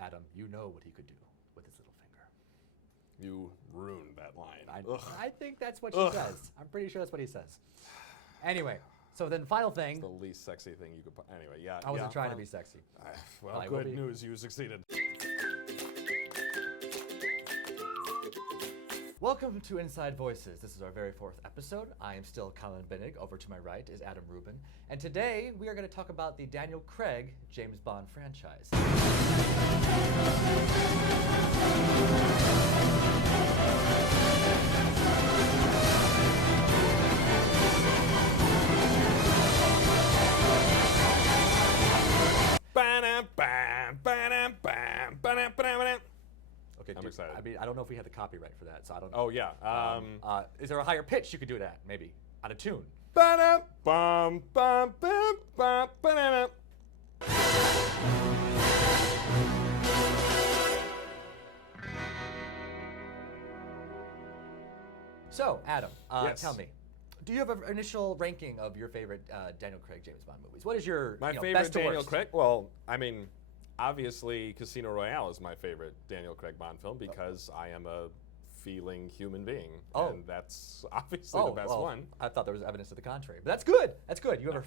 Adam, you know what he could do with his little finger. You ruined that line. I think that's what she says. I'm pretty sure that's what he says. Anyway, so then final thing. It's the least sexy thing you could. Anyway, yeah. I wasn't trying to be sexy. Well, good news, you succeeded. Welcome to Inside Voices. This is our very 4th episode. I am still Colin Binnig. Over to my right is Adam Rubin. And today we are going to talk about the Daniel Craig James Bond franchise. Okay, I'm excited. I mean, I don't know if we had the copyright for that, so I don't know. Oh, yeah. Is there a higher pitch you could do it at, maybe? Out of tune? So, Adam, Yes. tell me, do you have an initial ranking of your favorite Daniel Craig James Bond movies? What is your My favorite best to Daniel worst? Craig? Well, I mean, obviously Casino Royale is my favorite Daniel Craig Bond film because I am a feeling human being. Oh. And that's obviously the best one. I thought there was evidence to the contrary, but that's good. That's good. You're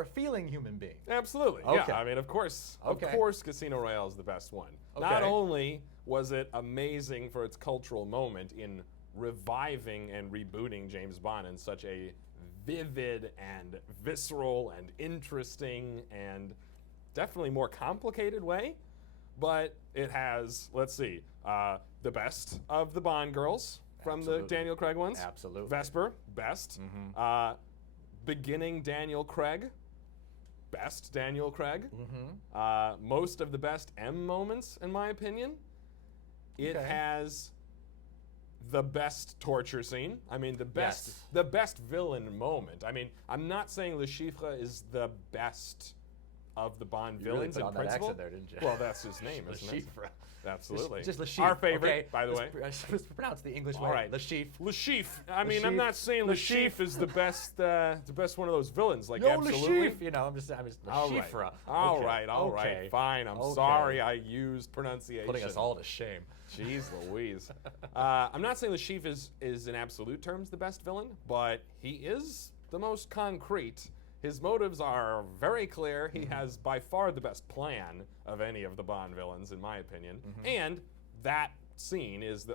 a feeling human being. Absolutely. Okay. Yeah, I mean, of course, Casino Royale is the best one. Okay. Not only was it amazing for its cultural moment in reviving and rebooting James Bond in such a vivid and visceral and interesting and definitely more complicated way, but it has, let's see, the best of the Bond girls from the Daniel Craig ones. Absolutely. Vesper, best. Mm-hmm. Beginning Daniel Craig, best Daniel Craig. Mm-hmm. Most of the best M moments, in my opinion. It has the best torture scene. I mean, the best villain moment. I mean, I'm not saying Le Chiffre is the best of the Bond villains put in on that principle. accent there, didn't you? Well, that's his name, isn't it? Chiffre. Absolutely. Just Le Chiffre. Our favorite, okay? by the way. Let's pronounce the English way. All right. Le Chiffre. Le Chiffre. I mean, Chiffre. I'm not saying Le Le Chiffre is the best one of those villains. Like, No, absolutely. Le Chiffre. You know, I'm just Le Chiffre. All right. Fine. I'm sorry I used pronunciation. Putting us all to shame. Jeez Louise. I'm not saying Le Chiffre is in absolute terms the best villain, but he is the most concrete. His motives are very clear. He has by far the best plan of any of the Bond villains, in my opinion. And that scene is the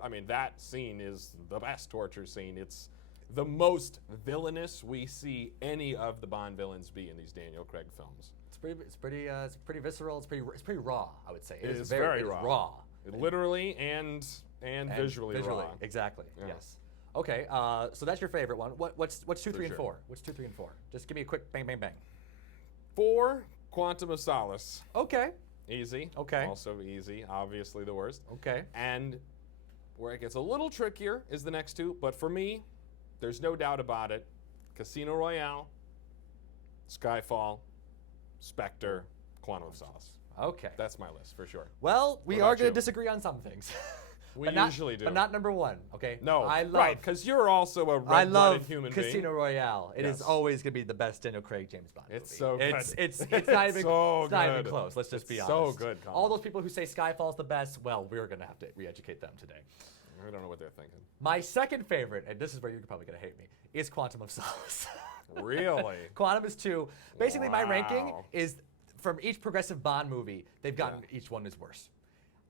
best torture scene. It's the most villainous we see any of the Bond villains be in these Daniel Craig films. It's pretty visceral. It's pretty raw, I would say. It is very raw. It literally and visually raw. Exactly. Yeah. Yes. Okay. So that's your favorite one. What's 2, 3, and 4? What's 2, 3, and 4? Just give me a quick bang, bang, bang. 4, Quantum of Solace. Okay. Easy. Okay. Also easy. Obviously the worst. Okay. And where it gets a little trickier is the next 2. But for me, there's no doubt about it. Casino Royale, Skyfall, Spectre, Quantum of Solace. Okay. That's my list for sure. Well, we What are about going you? to disagree on some things. We usually do. But not number 1, okay? No, I love, right, because you're also a I red-blooded love human being. Casino Royale. It is Yes. always going to be the best Daniel Craig James Bond It's movie. so good. It's not even so it's not even good. close. Let's just It's be honest. so good, Colin. All those people who say Skyfall's the best, well, we're going to have to re-educate them today. I don't know what they're thinking. My second favorite, and this is where you're probably going to hate me, is Quantum of Solace. Really? Quantum is 2. Basically, my ranking Wow. is from each progressive Bond movie, they've gotten each one is worse.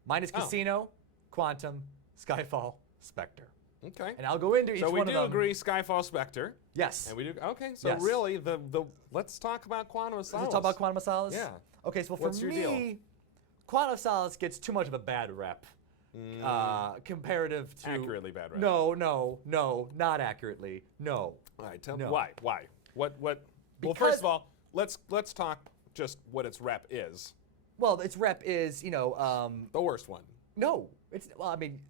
Mine is Oh. Casino, Quantum, Skyfall, Spectre. Okay. And I'll go into each So one we of do them. agree Skyfall, Spectre. Yes. And we do. Okay. So Yes. really, the let's talk about Quantum of Solace. Let's talk about Quantum of Solace? Yeah. Okay, so for What's your me, deal? Quantum of Solace gets too much of a bad rep. Comparative to... Accurately bad rep. No, not accurately. No. All right. Tell me No. why. What? Well, Because- first of all, let's talk just what its rep is. Well, its rep is, The worst one. no. It's, well, I mean...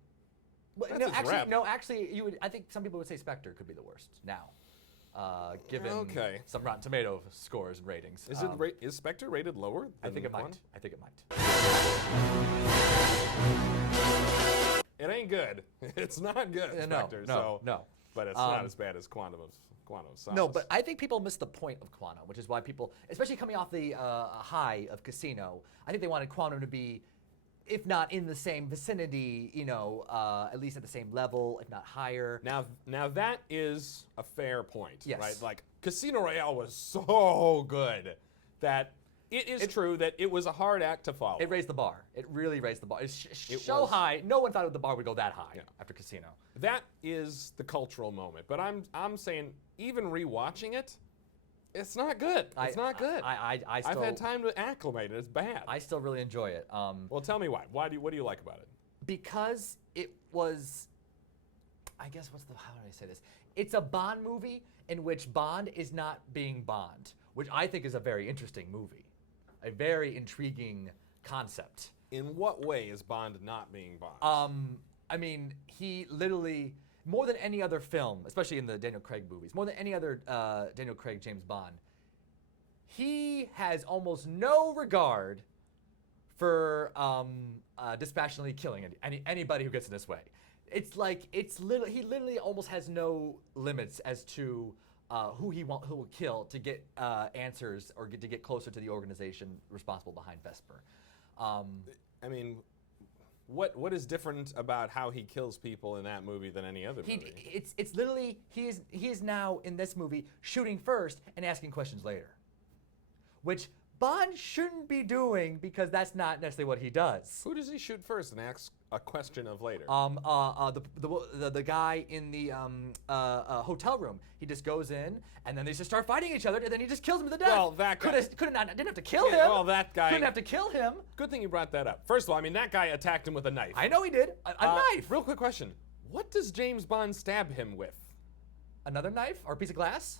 That's no, its actually, rep. no, actually, I think some people would say Spectre could be the worst now, given some Rotten Tomato scores and ratings. Is Spectre rated lower? I think it might. Quantum? I think it might. It ain't good. It's not good, Spectre. No. But it's not as bad as Quantum of Solace. No, but I think people miss the point of Quantum, which is why people, especially coming off the high of Casino, I think they wanted Quantum to be if not in the same vicinity, at least at the same level, if not higher. Now that is a fair point, Yes. right? Like Casino Royale was so good that it is true that it was a hard act to follow. It raised the bar. It really raised the bar. It's It so was. high. No one thought the bar would go that high after Casino. That is the cultural moment. But I'm saying even rewatching it, it's not good. It's not good. I still, I've had time to acclimate it. It's bad. I still really enjoy it. Well, tell me why. What do you like about it? Because it was, I guess, how do I say this? It's a Bond movie in which Bond is not being Bond, which I think is a very interesting movie. A very intriguing concept. In what way is Bond not being Bond? I mean, he literally, more than any other film, especially in the Daniel Craig movies, more than any other Daniel Craig James Bond, he has almost no regard for dispassionately killing anybody who gets in his way. It's like he literally almost has no limits as to who will kill to get answers or to get closer to the organization responsible behind Vesper. I mean, what is different about how he kills people in that movie than any other movie? It's literally he is now in this movie shooting first and asking questions later, which Bond shouldn't be doing because that's not necessarily what he does. Who does he shoot first and ask a question of later? The guy in the hotel room. He just goes in and then they just start fighting each other and then he just kills him to death. Well, that guy didn't have to kill him. Well, that guy Couldn't have to kill him. Good thing you brought that up. First of all, I mean that guy attacked him with a knife. I know he did. A knife. Real quick question: what does James Bond stab him with? Another knife or a piece of glass?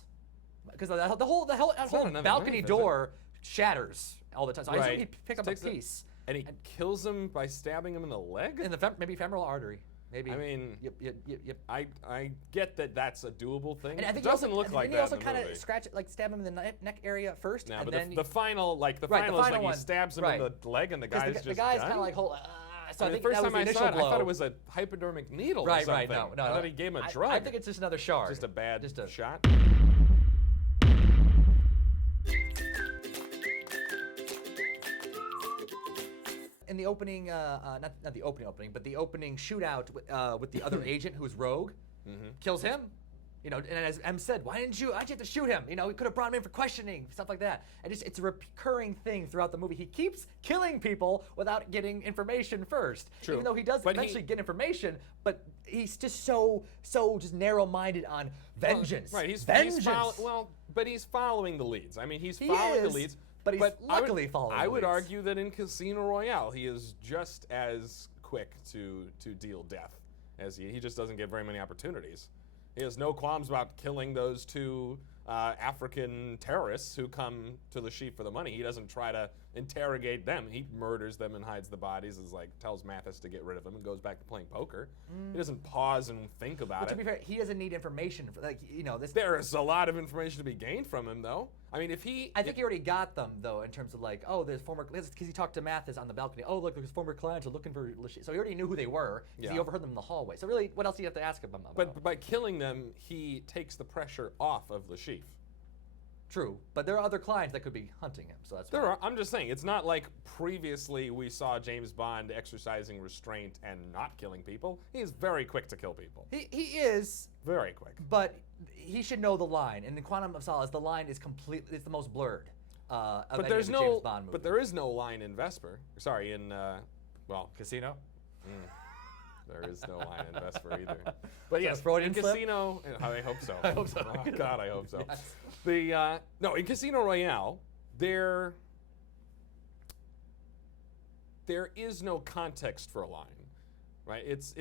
Because the whole another balcony knife, is door shatters all the time. So I assume he picked up a Takes it- piece. And he kills him by stabbing him in the leg? In the maybe femoral artery. Maybe. I mean, Yep. I get that that's a doable thing. And I think it doesn't look like he that also in the kind movie. of scratch him in the neck area first, No, and but then the final Right, the is like final he stabs him one. in the leg and the guy's just the guy's done? kind of like so I I mean, think the first that was time the I saw initial it, I thought blow. it was a hypodermic needle or Right. something. No. I thought he gave him a drug. I think it's just another shard. just a bad shot. In the opening, not the opening, but the opening shootout with the other agent who's rogue, kills him. And as M said, why didn't you have to shoot him? We could have brought him in for questioning, stuff like that. And it's a recurring thing throughout the movie. He keeps killing people without getting information first. True. Even though he does But eventually get information, but he's just so just narrow-minded on vengeance. Right, he's vengeance. but he's following the leads. I mean, he's He following the is, leads. but he's luckily following I the would leads. argue that in Casino Royale, he is just as quick to deal death as he just doesn't get very many opportunities. He has no qualms about killing those two African terrorists who come to the sheep for the money. He doesn't try to interrogate them. He murders them and hides the bodies, tells Mathis to get rid of them and goes back to playing poker. He doesn't pause and think about To it. be fair, he doesn't need information for this. There is a lot of information to be gained from him, though. I mean, I think he already got them, though, in terms of there's former, because he talked to Mathis on the balcony. Oh, look, his former clients are looking for, so he already knew who they were, because he overheard them in the hallway. So really, what else do you have to ask him about? But by killing them, he takes the pressure off of the chief. True, but there are other clients that could be hunting him, so that's There fine. are. I'm just saying, it's not like previously we saw James Bond exercising restraint and not killing people. He is very quick to kill people. He is, Very quick. but he should know the line. And in Quantum of Solace, the line is it's the most blurred of any of the James Bond movies. But there is no line in Vesper. Sorry, in Casino? There is no line in Vesper either. But yes, Freudian in slip? Casino, I hope so. I hope so. Oh, God, I hope so. Yes. In Casino Royale, there is no context for a line, right? It's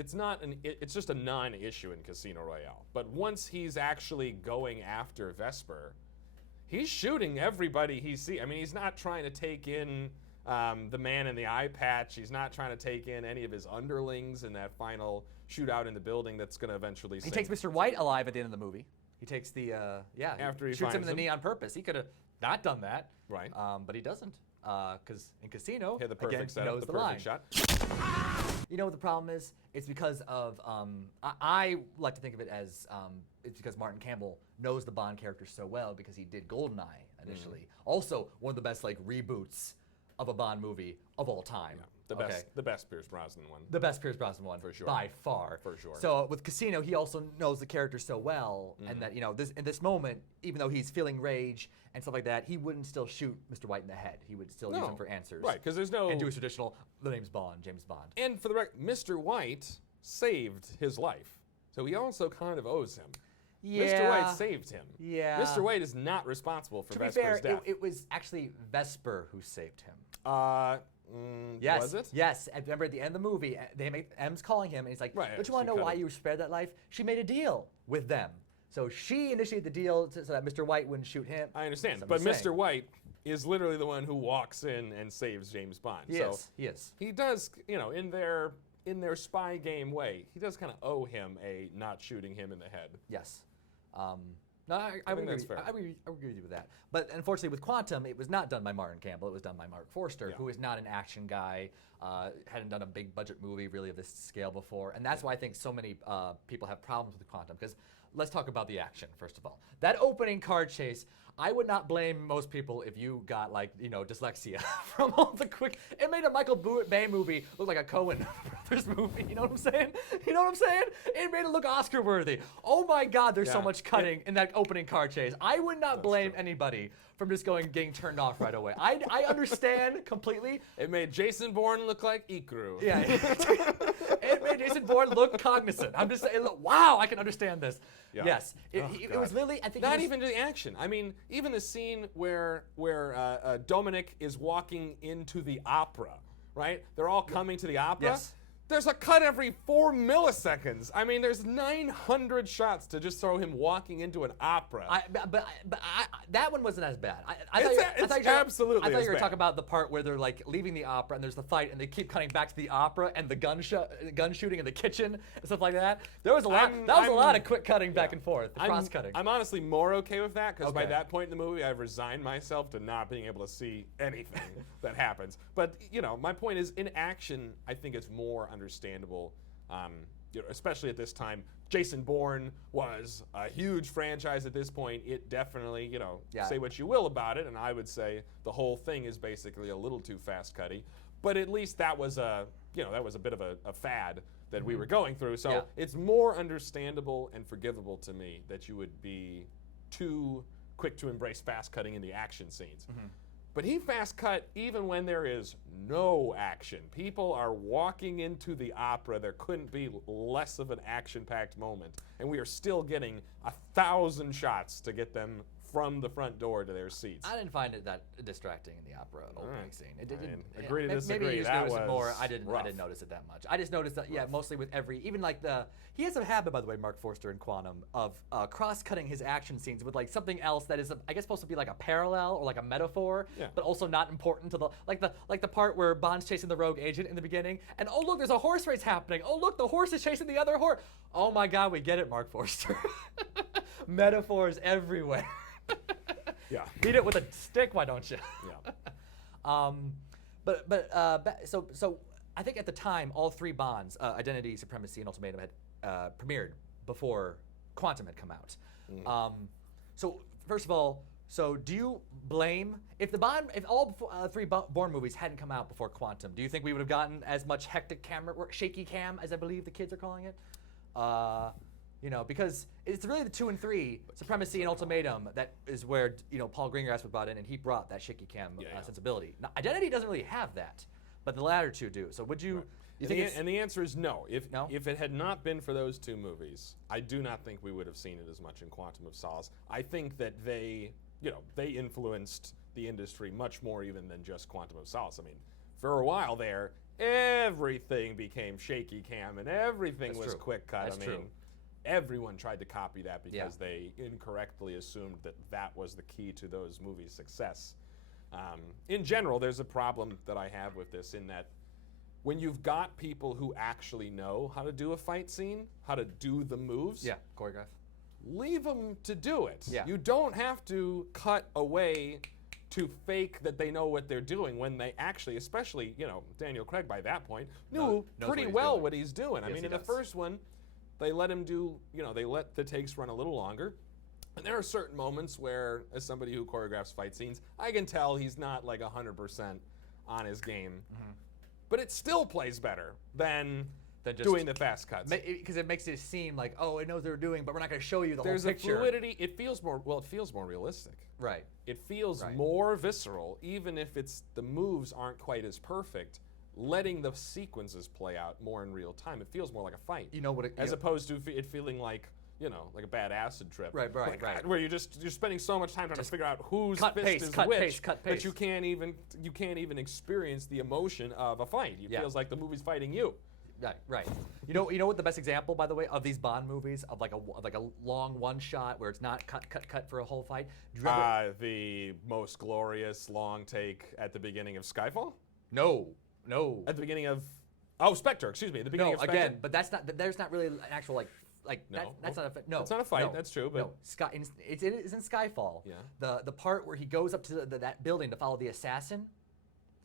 just a non-issue in Casino Royale. But once he's actually going after Vesper, he's shooting everybody he sees. I mean, he's not trying to take in the man in the eye patch. He's not trying to take in any of his underlings in that final shootout in the building that's going to eventually He sink. takes Mr. White alive at the end of the movie. He takes After he shoots him in finds the him. knee on purpose. He could have not done that. Right. But he doesn't. Because in Casino, Hit the perfect again, he setup, knows the the line. perfect shot. You know what the problem is? It's because of, I like to think of it as, it's because Martin Campbell knows the Bond character so well because he did GoldenEye initially. Also, one of the best reboots of a Bond movie of all time. The best Pierce Brosnan one. The best Pierce Brosnan one, For sure. by far. For sure. So with Casino, he also knows the character so well, and that in this moment, even though he's feeling rage and stuff like that, he wouldn't still shoot Mr. White in the head. He would still use him for answers. Right, because there's no... And do his traditional, the name's Bond, James Bond. And for the record, Mr. White saved his life, so he also kind of owes him. Yeah. Mr. White saved him. Yeah. Mr. White is not responsible for To be Vesper's fair, death. it was actually Vesper who saved him. Yes. Was it? Yes. I remember at the end of the movie, M's calling him, and he's like, Right, don't you want to know why you spared that life? She made a deal with them. So she initiated the deal so that Mr. White wouldn't shoot him. I understand, but Mr. White is literally the one who walks in and saves James Bond. Yes, so he is. He does, in their spy game way, he does kind of owe him a not shooting him in the head. Yes. No, I would agree. I would agree with you with that. But unfortunately, with Quantum, it was not done by Martin Campbell. It was done by Mark Forster, who is not an action guy, hadn't done a big budget movie really of this scale before, and that's why I think so many people have problems with Quantum. Because let's talk about the action first of all. That opening car chase. I would not blame most people if you got dyslexia from all the quick. It made a Michael Bay movie look like a Coen Brothers movie. You know what I'm saying? You know what I'm saying? It made it look Oscar worthy. Oh my God, there's so much cutting in that opening car chase. I would not blame anybody from just getting turned off right away. I understand completely. It made Jason Bourne look like Ikiru. Yeah. It made Jason Bourne look cognizant. I'm just saying, wow, I can understand this. Yeah. Yes. It was literally, I think not even the action. I mean, even the scene where Dominic is walking into the opera, right? They're all coming to the opera. Yes. There's a cut every 4 milliseconds. I mean, there's 900 shots to just throw him walking into an opera. But that one wasn't as bad. It's absolutely I thought as you were bad. talking about the part where they're leaving the opera and there's the fight and they keep cutting back to the opera and the gun shooting in the kitchen and stuff like that. There was a lot. That was a lot of quick cutting back and forth, cross cutting. I'm honestly more okay with that because by that point in the movie, I've resigned myself to not being able to see anything that happens. But my point is, in action, I think it's more understandable, especially at this time. Jason Bourne was a huge franchise at this point. It definitely, say what you will about it, and I would say the whole thing is basically a little too fast-cutty. But at least that was a bit of a fad that we were going through. So it's more understandable and forgivable to me that you would be too quick to embrace fast-cutting in the action scenes. But he fast cut even when there is no action. People are walking into the opera. There couldn't be less of an action-packed moment. And we are still getting 1,000 shots to get them from the front door to their seats. I didn't find it that distracting in the opera opening scene. It didn't. Agree to disagree. Maybe you just that noticed was it more. I didn't rough. notice it that much. I just noticed that mostly with even he has a habit, by the way, Mark Forster in Quantum, of cross-cutting his action scenes with something else that is I guess supposed to be like a parallel or like a metaphor, but also not important to the part where Bond's chasing the rogue agent in the beginning, and oh look, there's a horse race happening. Oh look, the horse is chasing the other horse. Oh my God, we get it, Mark Forster. Metaphors everywhere. Yeah. Beat it with a stick, why don't you? Yeah. So I think at the time, all three Bonds, Identity, Supremacy, and Ultimatum, had premiered before Quantum had come out. So first of all, do you blame if all three Bourne movies hadn't come out before Quantum? Do you think we would have gotten as much hectic camera work, shaky cam, as I believe the kids are calling it? Because it's really the 2 and 3, Supremacy and Ultimatum, that is where Paul Greengrass was brought in, and he brought that shaky cam sensibility. Now, Identity doesn't really have that, but the latter two do. So would you? Right. You think and the answer is no. If it had not been for those two movies, I do not think we would have seen it as much in Quantum of Solace. I think that they influenced the industry much more even than just Quantum of Solace. I mean, for a while there, everything became shaky cam and everything was quick cut. That's true. Everyone tried to copy that because they incorrectly assumed that was the key to those movies' success. In general, there's a problem that I have with this in that when you've got people who actually know how to do a fight scene, how to do the moves, choreograph, leave them to do it. Yeah. You don't have to cut away to fake that they know what they're doing when they actually, especially, Daniel Craig by that point, knew pretty well what he's doing. I mean, in the first one, they let him do, they let the takes run a little longer. And there are certain moments where, as somebody who choreographs fight scenes, I can tell he's not 100% on his game. but it still plays better than just doing the fast cuts. Because it makes it seem like, oh, it knows what they're doing, but we're not going to show you the There's whole picture. a fluidity. It feels more realistic. Right. It feels more visceral, even if the moves aren't quite as perfect. Letting the sequences play out more in real time, it feels more like a fight. You know what? As opposed to it feeling like, like a bad acid trip. Right. Where you're spending so much time trying to figure out whose cut, fist paste, is cut, which paste, cut, that paste. you can't even experience the emotion of a fight. It feels like the movie's fighting you. Right. You know what the best example, by the way, of these Bond movies of like a long one shot where it's not cut for a whole fight. Do you remember? The most glorious long take at the beginning of Skyfall. No. At the beginning of Spectre. Excuse me. At the beginning of Spectre. Again, but that's not. There's not really an actual that's not a fight. No, it's not a fight. No, That's true. But it's in Skyfall. Yeah. The part where he goes up to that building to follow the assassin.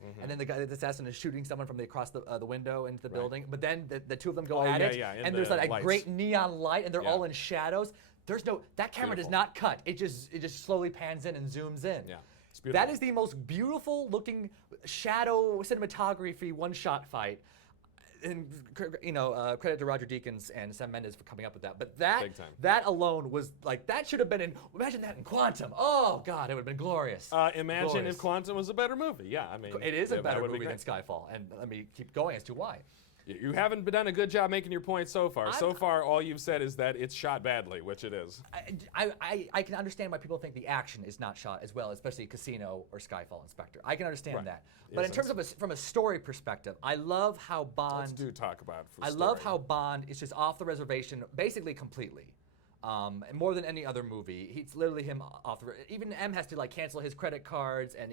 Mm-hmm. And then the assassin is shooting someone from across the window into the building. But then the two of them go at it, and there's like a great neon light, and they're all in shadows. There's that camera does not cut. It just slowly pans in and zooms in. Yeah, it's beautiful. That is the most beautiful looking shadow cinematography one-shot fight. And credit to Roger Deakins and Sam Mendes for coming up with that. But that alone was like, that should have been imagine that in Quantum. Oh God, it would have been glorious. Imagine if Quantum was a better movie. Yeah, I mean, it is a better movie than Skyfall, and let me keep going as to why. You haven't done a good job making your point so far. So far, all you've said is that it's shot badly, which it is. I can understand why people think the action is not shot as well, especially Casino or Skyfall and Spectre. I can understand that. But in terms of from a story perspective, I love how Bond. Let's talk about. I love how Bond is just off the reservation, basically completely. More than any other movie, it's literally him off the. Even M has to cancel his credit cards and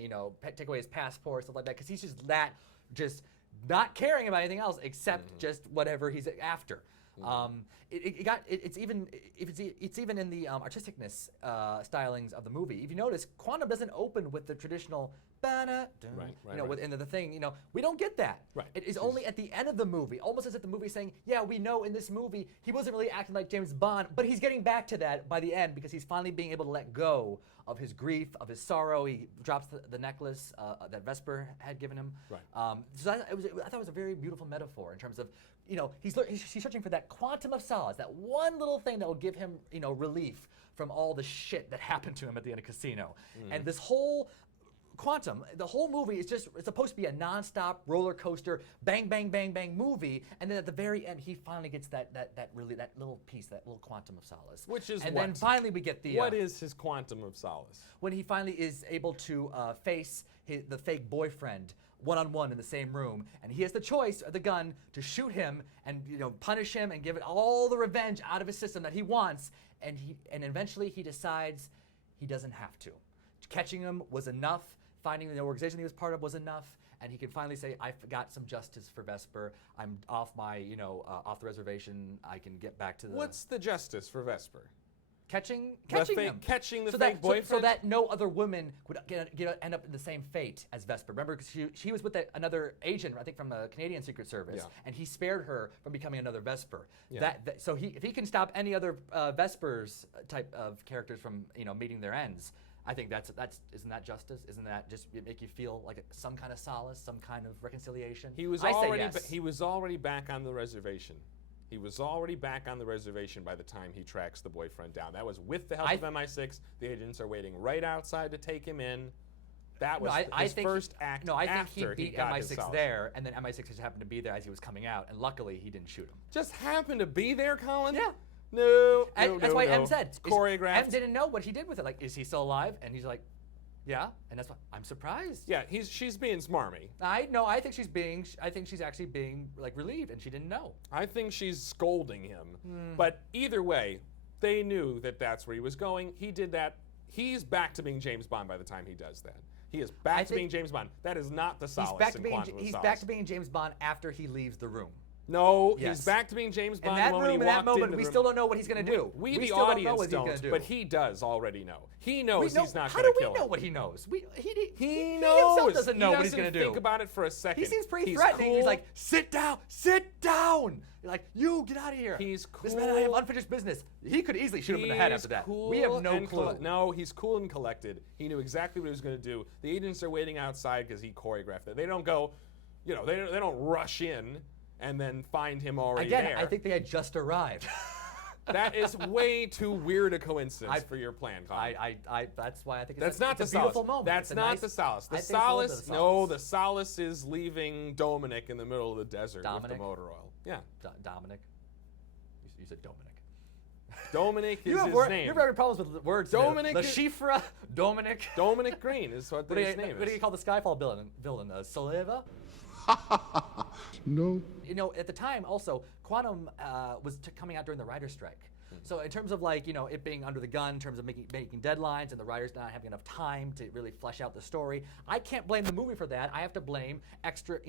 take away his passport, stuff like that, because he's just not caring about anything else except just whatever he's after. It's even in the artisticness stylings of the movie. If you notice, Quantum doesn't open with the traditional within the thing. We don't get that. Right. It is only at the end of the movie, almost as if the movie is saying, yeah, we know in this movie he wasn't really acting like James Bond, but he's getting back to that by the end because he's finally being able to let go of his grief, of his sorrow. He drops the necklace that Vesper had given him. Right. So I thought it was a very beautiful metaphor in terms of, he's searching for that quantum of solace, that one little thing that will give him, relief from all the shit that happened to him at the end of Casino. And this whole Quantum, the whole movie is it's supposed to be a non-stop roller coaster, bang, bang, bang, bang movie, and then at the very end, he finally gets that little piece, that little quantum of solace. Then finally we get the. What is his quantum of solace? When he finally is able to face the fake boyfriend one-on-one in the same room, and he has the choice of the gun to shoot him and punish him and give it all the revenge out of his system that he wants, and eventually he decides he doesn't have to. Catching him was enough. Finding the organization he was part of was enough, and he can finally say, "I got some justice for Vesper. I'm off my, off the reservation. I can get back to the." What's the justice for Vesper? Catching him. Catching the so fake boyfriend. So that no other woman would end up in the same fate as Vesper. Remember, because she was with another agent, I think from the Canadian Secret Service, and he spared her from becoming another Vesper. Yeah. So if he can stop any other Vespers type of characters from meeting their ends. I think that's isn't that justice? Isn't that just make you feel like some kind of solace, some kind of reconciliation? He was already back on the reservation. He was already back on the reservation by the time he tracks the boyfriend down. That was with the help of MI6. The agents are waiting right outside to take him in. That was his first act. No, I think he after beat got his MI6 solace. there, and then MI6 just happened to be there as he was coming out, and luckily he didn't shoot him. Just happened to be there, Colin? Yeah. No, that's why M said. It's choreographed. M didn't know what he did with it. Like, is he still alive? And he's like, yeah. And that's why I'm surprised. Yeah, she's being smarmy. I think she's actually being relieved, and she didn't know. I think she's scolding him. But either way, they knew that that's where he was going. He did that. He's back to being James Bond by the time he does that. He is back to being James Bond. That is not the solace He's back to being James Bond after he leaves the room. No, he's back to being James Bond. In that moment, we still don't know what he's going to do. We the audience don't, but he does already know. He knows he's not going to kill him. How do we know what he knows? He knows. Himself doesn't know what he's going to do. Think about it for a second. He seems pretty threatening. Cool. He's like, sit down. You're like, you get out of here. He's cool. This man and I have unfinished business. He could easily shoot him in the head after that. Cool, we have no clue. No, he's cool and collected. He knew exactly what he was going to do. The agents are waiting outside because he choreographed it. They don't go, You know, they don't rush in and then find him already Again, there. I think they had just arrived. That is way too weird a coincidence for your plan, Colin. That's why I think That's it's not it's the a beautiful Solace. moment. That's It's a not nice, the Solace. The I think it's a little bit Solace, of no, Solace. the Solace is leaving Dominic in the middle of the desert with the Dominic? motor oil. Yeah. Dominic. You said Dominic. Dominic is his name. You're having problems with words. Dominic The is- Shifra, Dominic. Dominic Green is what his name What do you is. call the Skyfall villain? Soleva? No. You know, at the time, also, Quantum was coming out during the writer's strike. So in terms of like, you know, it being under the gun, in terms of making deadlines and the writers not having enough time to really flesh out the story, I can't blame the movie for that. I have to blame extra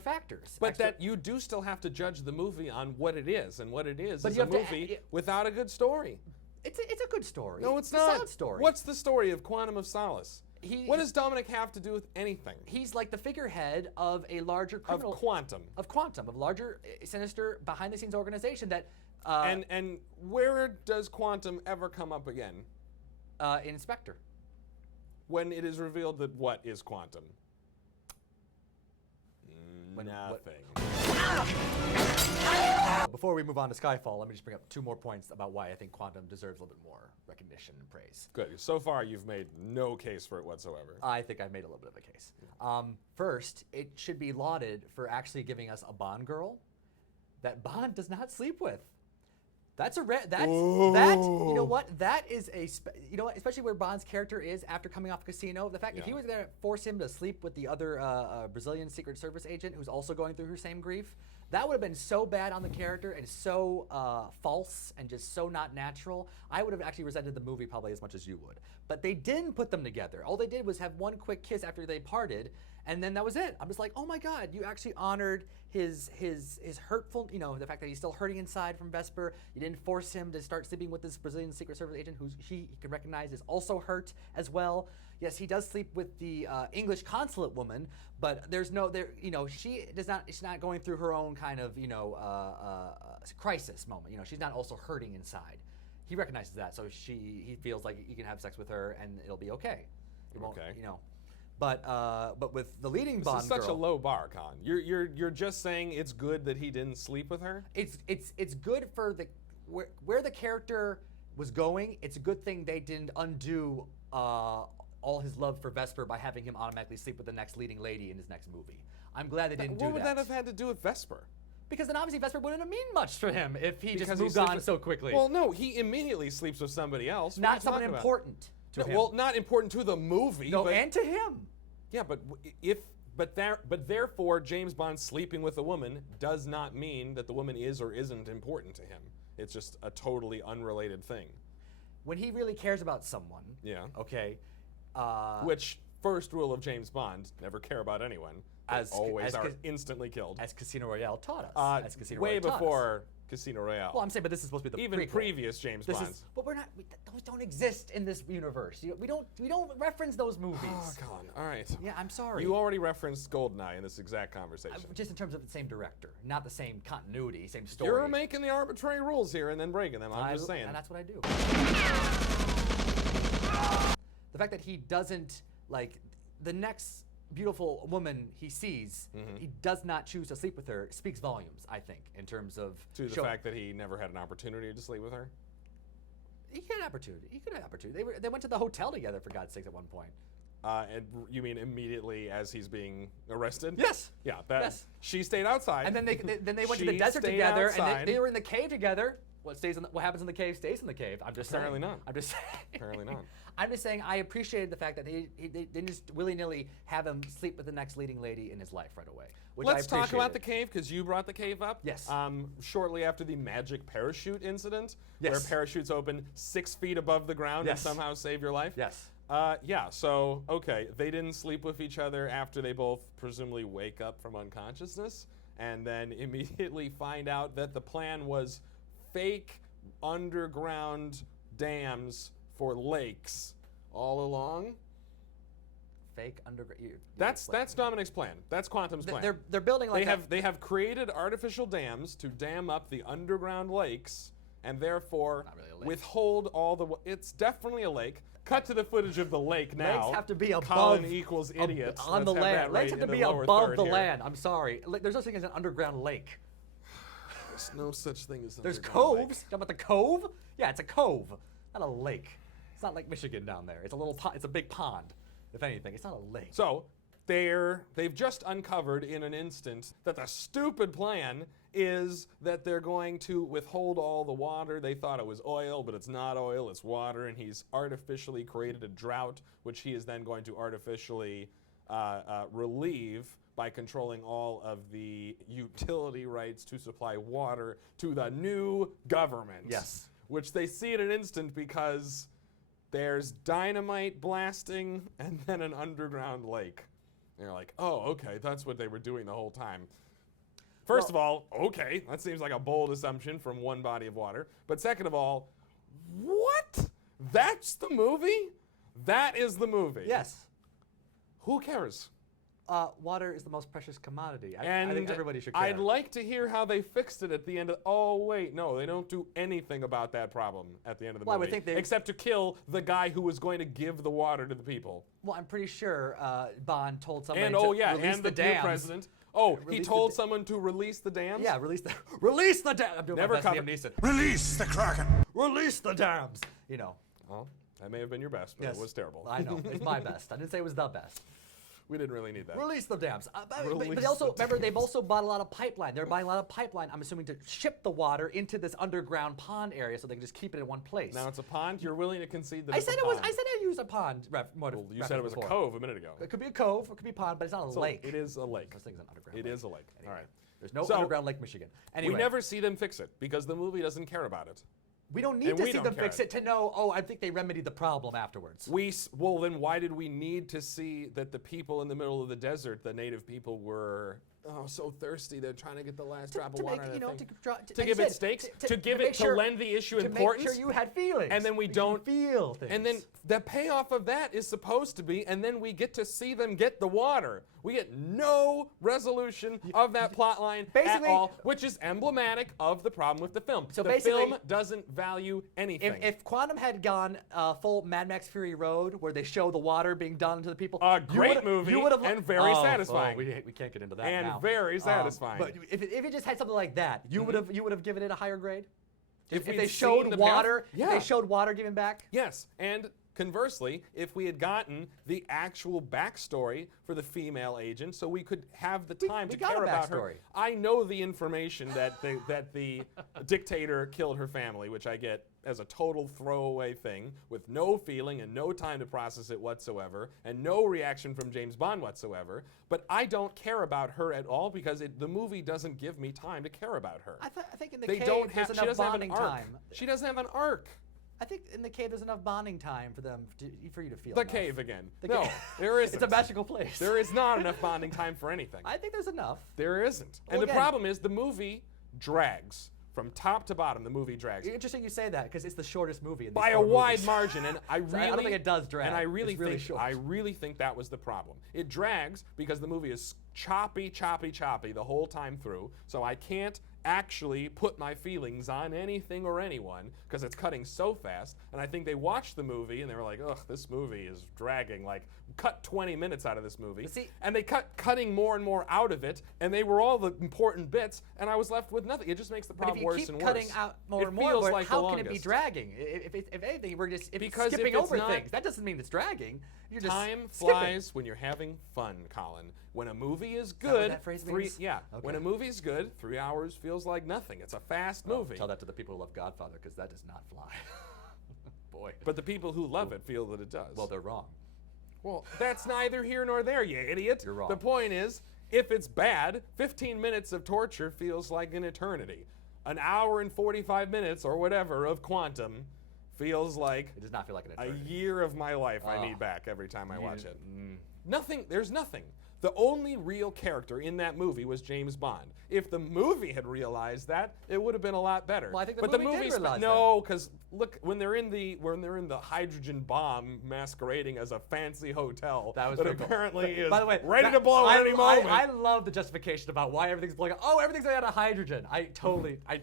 factors. But that you do still have to judge the movie on what it is, and what it is But is you a have to- movie without a good story. It's a good story. No, it's a not. solid story. What's the story of Quantum of Solace? What does Dominic have to do with anything? He's like the figurehead of a larger criminal... Quantum. Of Quantum, of larger, sinister, behind-the-scenes organization that... And where does Quantum ever come up again? In Spectre. When it is revealed that what is Quantum? When- Nothing. Before we move on to Skyfall, let me just bring up 2 more points about why I think Quantum deserves a little bit more recognition and praise. Good. So far, you've made no case for it whatsoever. I think I've made a little bit of a case. First, it should be lauded for actually giving us a Bond girl that Bond does not sleep with. That's a that you know what, that is a you know what, especially where Bond's character is after coming off Casino. The fact if he was going to force him to sleep with the other Brazilian Secret Service agent who's also going through her same grief, that would have been so bad on the character and so false and just so not natural. I would have actually resented the movie probably as much as you would. But they didn't put them together. All they did was have one quick kiss after they parted, and then that was it. I'm just like, oh my God, you actually honored his hurtful, you know, the fact that he's still hurting inside from Vesper. You didn't force him to start sleeping with this Brazilian Secret Service agent who he could recognize is also hurt as well. Yes, he does sleep with the English consulate woman, but there's no, you know, she's not going through her own kind of, you know, crisis moment. You know, she's not also hurting inside. He recognizes that, so he feels like he can have sex with her and it'll be okay. It won't, you know. But with the leading Bond This is such girl, a low bar, Con. You're just saying it's good that he didn't sleep with her? it's good for the where the character was going. It's a good thing they didn't undo all his love for Vesper by having him automatically sleep with the next leading lady in his next movie. I'm glad they didn't do that. What would that have had to do with Vesper? Because then obviously Vesper wouldn't have mean much for him if he Because just he moved slept on with- so quickly. Well, no, he immediately sleeps with somebody else. What are you Not someone talking about? important to No, him. well, not important to the movie. no, but, and to him. yeah, but therefore James Bond sleeping with a woman does not mean that the woman is or isn't important to him. It's just a totally unrelated thing. When he really cares about someone, Yeah. okay, Which first rule of James Bond: never care about anyone. They always are instantly killed. as Casino Royale taught us. As Casino way Royale taught us. before Casino Royale. Well, I'm saying, but this is supposed to be the Even prequel. previous James This Bonds. is, but we're not. Those don't exist in this universe. We don't reference those movies. Oh, Colin. All right. Yeah, I'm sorry. You already referenced GoldenEye in this exact conversation. Just in terms of the same director, not the same continuity, same story. You're making the arbitrary rules here and then breaking them. I'm just saying. And that's what I do. The fact that he doesn't, like, the next beautiful woman he sees, he does not choose to sleep with her, speaks volumes, I think, in terms of... To the fact that he never had an opportunity to sleep with her? He had an opportunity. He could have an opportunity. They went to the hotel together, for God's sakes, at one point. And you mean immediately as he's being arrested? Yes. Yeah. That, Yes. She stayed outside. And then they went to She the desert stayed together, outside. and they were in the cave together. What happens in the cave stays in the cave. I'm just Apparently saying. not. I'm just saying. Apparently not. I'm just saying I appreciated the fact that they didn't just willy-nilly have him sleep with the next leading lady in his life right away. Which Let's I talk about the appreciated. cave, because you brought the cave up. Yes. Shortly after the magic parachute incident, Yes. where parachutes open 6 feet above the ground Yes. and somehow save your life. Yes. Yeah, so, okay, they didn't sleep with each other after they both presumably wake up from unconsciousness, and then immediately find out that the plan was fake underground dams for lakes all along. Fake underground. That's Dominic's plan. That's Quantum's plan. They're building like They have created artificial dams to dam up the underground lakes, and therefore Not really a lake. withhold all the. It's definitely a lake. cut to the footage of the lake now. Lakes have to be above. Colin equals idiot. On the Let's have land. that Lakes right have to in be lower above third the here. land. I'm sorry. There's no such thing as an underground lake. There's no such thing as an There's underground coves. lake. Talking about the cove? Yeah, it's a cove, not a lake. It's not like Michigan down there. It's a little. It's a big pond. If anything, it's not a lake. So they've just uncovered in an instant that the stupid plan is that they're going to withhold all the water. They thought it was oil, but it's not oil, it's water, and he's artificially created a drought, which he is then going to artificially relieve by controlling all of the utility rights to supply water to the new government. Yes. Which they see in an instant because there's dynamite blasting and then an underground lake. And you're like, oh, okay, that's what they were doing the whole time. First of all, okay, that seems like a bold assumption from one body of water. But second of all, what? That's the movie? That is the movie. Yes. Who cares? Water is the most precious commodity. I And think everybody should care. I'd like to hear how they fixed it at the end of. Oh wait, no, they don't do anything about that problem at the end of the Well, I movie, would think they- except to kill the guy who was going to give the water to the people. Well, I'm pretty sure Bond told somebody And to oh yeah, release and the the new dams. president. Oh, he Release the told da- someone to release the dams. Yeah, release the dams. I'm doing Never my best covered- Liam Neeson. Release the Kraken! Release the dams. You know. Well, that may have been your best, but Yes. it was terrible. I know. It's my best. I didn't say it was the best. We didn't really need that. Release the dams. But Release they also, the remember, they've also bought a lot of pipeline. They're buying a lot of pipeline, I'm assuming, to ship the water into this underground pond area so they can just keep it in one place. Now it's a pond. You're willing to concede that I it's said a it was. pond. I said I used a pond. Well, you said it was a cove a minute ago. It could be a cove, or it could be a pond, but it's not a So lake. it is a lake. This thing's an underground. It lake. is a lake. All right. There's no So, underground Lake Michigan. Anyway, We never see them fix it because the movie doesn't care about it. we don't need and to we see don't them care. fix it to know. Oh, I think they remedied the problem afterwards. Well, then why did we need to see that the people in the middle of the desert, the native people, were so thirsty? They're trying to get the last drop of to water. make, out of you the know, thing. to To give it stakes, to give make it, sure- to lend the issue to importance. make sure you had feelings. And then we You don't- feel things. And then the payoff of that is supposed to be, and then we get to see them get the water. We get no resolution of that plot line at Basically- all, which is emblematic of the problem with the film. So the basically- film doesn't value anything. If Quantum had gone full Mad Max Fury Road, where they show the water being done to the people, A you great would've- movie you would've and very oh, satisfying. Oh, we can't get into that And now. very satisfying. But if it just had something like that, you would have given it a higher grade. If If we'd they seen showed the water, path- if yeah. they showed water giving back. Yes, and conversely, if we had gotten the actual backstory for the female agent, so we could have the time we to got a care about her. backstory. I know the information that the dictator killed her family, which I get as a total throwaway thing with no feeling and no time to process it whatsoever, and no reaction from James Bond whatsoever. But I don't care about her at all because the movie doesn't give me time to care about her. I think in the They cave don't there's have. She enough doesn't have an bonding arc. time. She doesn't have an arc. I think in the cave there's enough bonding time for them for you to feel. The enough. cave again. The No, cave. there isn't. It's a magical place. There is not enough bonding time for anything. I think there's enough. There isn't. Well, And the again- problem is the movie drags. From top to bottom, the movie drags. Interesting you say that because it's the shortest movie in these By a four wide movies. margin, and I really, I don't think it does drag. And I really It's really think short. I really think that was the problem. It drags because the movie is choppy the whole time through. So I can't actually put my feelings on anything or anyone because it's cutting so fast. And I think they watched the movie and they were like, "Ugh, this movie is dragging." Like, cut 20 minutes out of this movie, But see- and they cutting more and more out of it, and they were all the important bits, and I was left with nothing. It just makes the But if problem you worse keep and cutting worse. out more It and more, feels but like how the can it be longest. dragging? If anything, we're just Because if skipping it's over not- things. That doesn't mean it's dragging. You're just Time skipping. flies when you're having fun, Colin. When a movie is that what good, that phrase means? When a Okay. movie's good, 3 hours feels like nothing. It's a fast movie. Tell that to the people who love Godfather because that does not fly. Boy. But the people who love it feel that it does. Well, they're wrong. Well, that's neither here nor there, you idiot. You're wrong. The point is, if it's bad, 15 minutes of torture feels like an eternity. An hour and 45 minutes or whatever of Quantum feels like It does not feel like an a eternity. year of my life I Ah. need back every time I watch it. Mm. Nothing, there's nothing. The only real character in that movie was James Bond. If the movie had realized that, it would have been a lot better. Well, I think the but movie did realize no, because look, when they're in the hydrogen bomb masquerading as a fancy hotel That was that pretty cool. apparently is By the way, ready to blow at any moment. I love the justification about why everything's blowing up. Oh, everything's made out of hydrogen.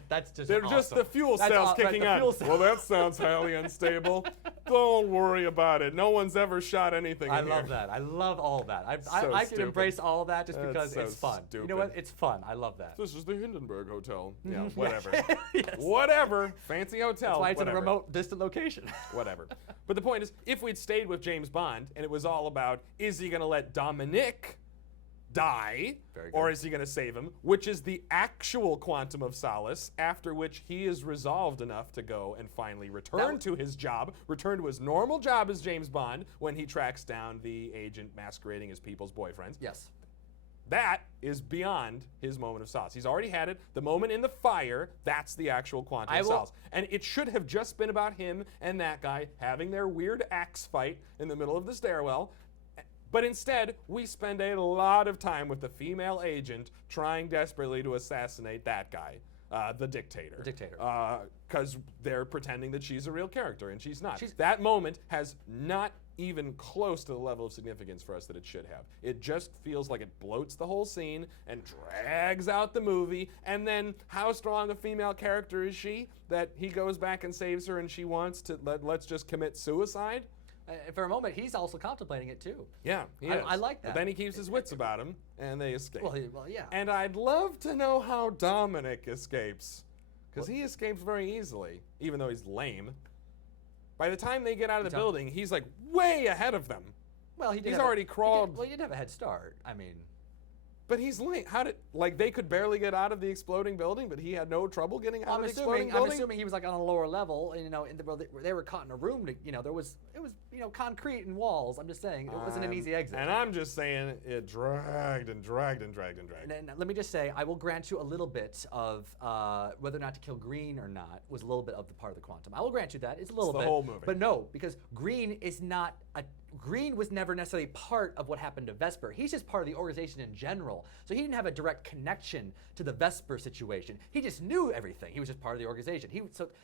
That's just They're awesome. just the fuel That's cells right, kicking the on. fuel cells. Well, that sounds highly unstable. Don't worry about it. No one's ever shot anything I in love here. that. I love all that. So I can stupid. embrace all of that just That's because so it's fun. You know stupid. what? It's fun. I love that. This is the Hindenburg Hotel. Yeah, whatever. Yes. Whatever. Fancy hotel. That's why it's in a whatever. remote, distant location. Whatever. But the point is, if we'd stayed with James Bond and it was all about, is he going to let Dominic die, Very good. or is he going to save him, which is the actual Quantum of Solace, after which he is resolved enough to go and finally return to his job, return to his normal job as James Bond when he tracks down the agent masquerading as people's boyfriends. Yes. That is beyond his moment of solace. He's already had it. The moment in the fire, that's the actual Quantum of Solace. And it should have just been about him and that guy having their weird axe fight in the middle of the stairwell. But instead, we spend a lot of time with the female agent trying desperately to assassinate that guy, the dictator. The dictator. Because they're pretending that she's a real character, and she's not. That moment has not even close to the level of significance for us that it should have. It just feels like it bloats the whole scene and drags out the movie. And then how strong a female character is she that he goes back and saves her and she wants to, let's just commit suicide? For a moment, he's also contemplating it too. Yeah, I like that. But then he keeps his wits about him and they escape. Well, yeah. And I'd love to know how Dominic escapes. Because he escapes very easily, even though he's lame. By the time they get out of the building, he's like way ahead of them. Well, he's already crawled. Well, you'd have a head start. I mean, but he's late. How did, like, they could barely get out of the exploding building, but he had no trouble getting out of the exploding building? I'm assuming he was like on a lower level, and they were caught in a room. It was concrete and walls. I'm just saying it wasn't an easy exit. And I'm just saying it dragged and dragged and dragged and dragged. And let me just say, I will grant you a little bit of whether or not to kill Green or not was a little bit of the part of the Quantum. I will grant you that. It's a little bit. The whole movie. But no, because Green is not Green was never necessarily part of what happened to Vesper. He's just part of the organization in general. So he didn't have a direct connection to the Vesper situation. He just knew everything. He was just part of the organization.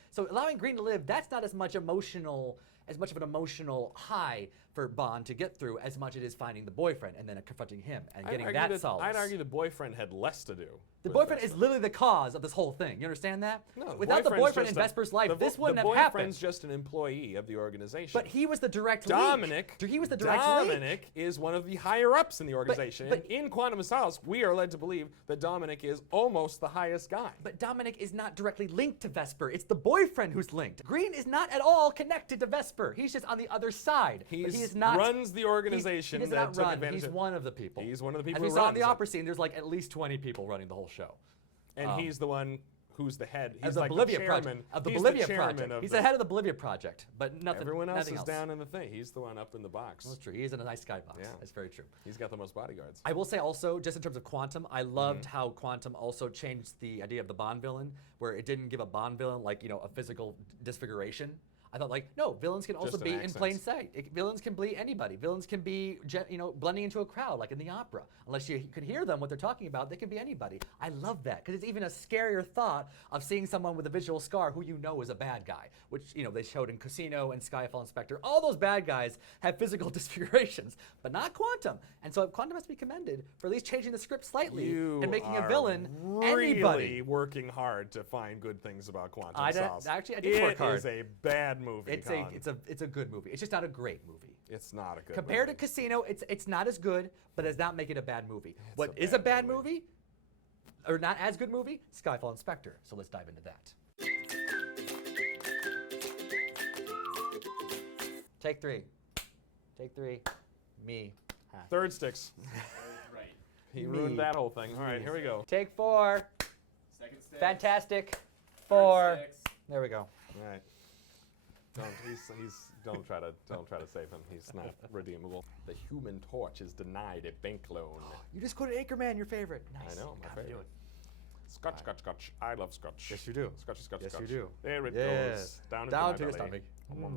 So allowing Green to live, that's not as much of an emotional high for Bond to get through as much as it is finding the boyfriend and then confronting him and getting that solace. I'd argue the boyfriend had less to do. The boyfriend is literally the cause of this whole thing. You understand that? No, Without the boyfriend in Vesper's life, this wouldn't have happened. The boyfriend's just an employee of the organization. But he was the direct Dominic. link. He was the direct link. Dominic is one of the higher-ups in the organization. But and in Quantum of Solace, we are led to believe that Dominic is almost the highest guy. But Dominic is not directly linked to Vesper. It's the boyfriend who's linked. Green is not at all connected to Vesper. He's just on the other side. He is not runs the organization he does that not took run. advantage He's of. one of the people. He's one of the people As we who saw in the runs it. opera scene, there's like at least 20 people running the whole show. And he's the one who's the head. He's the like Bolivia the chairman project. Of the he's Bolivia the chairman project. of He's the head of the Bolivia project, but Everyone else nothing is down in the thing. He's the one up in the box. That's true. He is in a nice skybox. Yeah. That's very true. He's got the most bodyguards. I will say also, just in terms of Quantum, I loved how Quantum also changed the idea of the Bond villain, where it didn't give a Bond villain like a physical disfiguration. I thought no, villains can also Just be an in accent. plain sight. Villains can be anybody. Villains can be blending into a crowd like in the opera. Unless you can hear them, what they're talking about, they can be anybody. I love that because it's even a scarier thought of seeing someone with a visual scar who you know is a bad guy, which they showed in Casino and Skyfall and Spectre. All those bad guys have physical disfigurations, but not Quantum. And so Quantum has to be commended for at least changing the script slightly and making a villain anybody. Really working hard to find good things about Quantum Solace. Actually, I did work hard. It is a bad movie. It's a good movie. It's just not a great movie. It's not a good Compared movie. to Casino, it's not as good, but does not make it a bad movie. What a is a bad bad movie, or not as good movie? Skyfall and Spectre. So let's dive into that. Take three. Take three. Me. Ha. Third sticks. Right. He Me. ruined that whole thing. All right, here we go. Take four. Second stick. Fantastic. Third Four. sticks. There we go. All right. Don't try to save him. He's not redeemable. The Human Torch is denied a bank loan. You just quoted Anchorman, your favorite. Nice. I know, my Gotta do favorite. it. Scotch, scotch, scotch. I love scotch. Yes, you do. Scotch, scotch, Yes, scotch. you do. There it Yes. goes. Down Down into to my your belly. stomach.